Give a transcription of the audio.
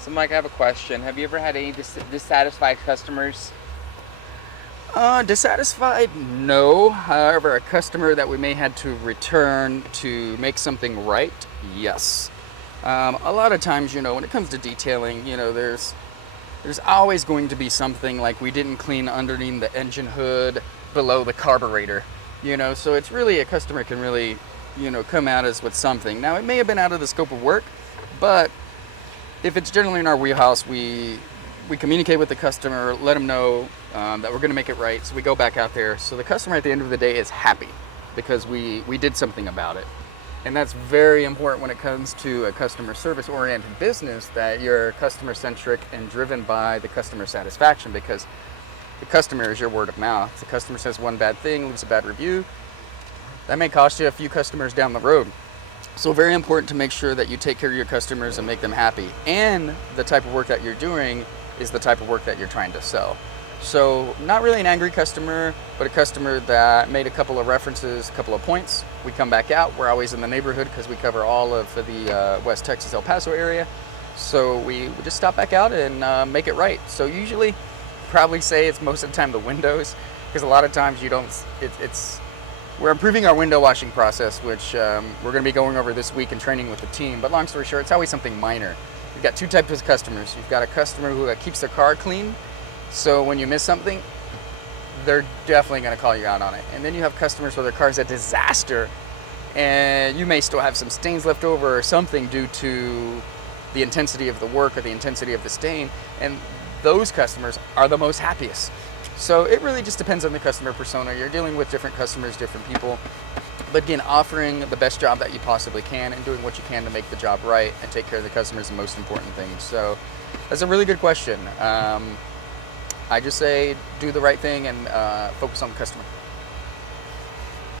So, Mike, I have a question. Have you ever had any dissatisfied customers? Dissatisfied? No. However, a customer that we may had to return to make something right? Yes. A lot of times, when it comes to detailing, there's always going to be something like we didn't clean underneath the engine hood below the carburetor. So it's really a customer can really, come at us with something. Now, it may have been out of the scope of work, but if it's generally in our wheelhouse, we communicate with the customer, let them know that we're going to make it right. So we go back out there. So the customer at the end of the day is happy because we did something about it. And that's very important when it comes to a customer service oriented business, that you're customer centric and driven by the customer satisfaction, because the customer is your word of mouth. If the customer says one bad thing, leaves a bad review, that may cost you a few customers down the road. So very important to make sure that you take care of your customers and make them happy. And the type of work that you're doing is the type of work that you're trying to sell. So not really an angry customer, but a customer that made a couple of references, a couple of points. We come back out. We're always in the neighborhood because we cover all of the West Texas, El Paso area. So we just stop back out and make it right. So usually, probably say it's most of the time the windows, because a lot of times you don't. We're improving our window washing process, which we're going to be going over this week and training with the team. But long story short, it's always something minor. You've got two types of customers. You've got a customer who keeps their car clean, so when you miss something, they're definitely going to call you out on it. And then you have customers where their car's a disaster, and you may still have some stains left over or something due to the intensity of the work or the intensity of the stain, and those customers are the most happiest. So it really just depends on the customer persona. You're dealing with different customers, different people. But again, offering the best job that you possibly can and doing what you can to make the job right and take care of the customer is the most important thing. So that's a really good question. I just say do the right thing and focus on the customer.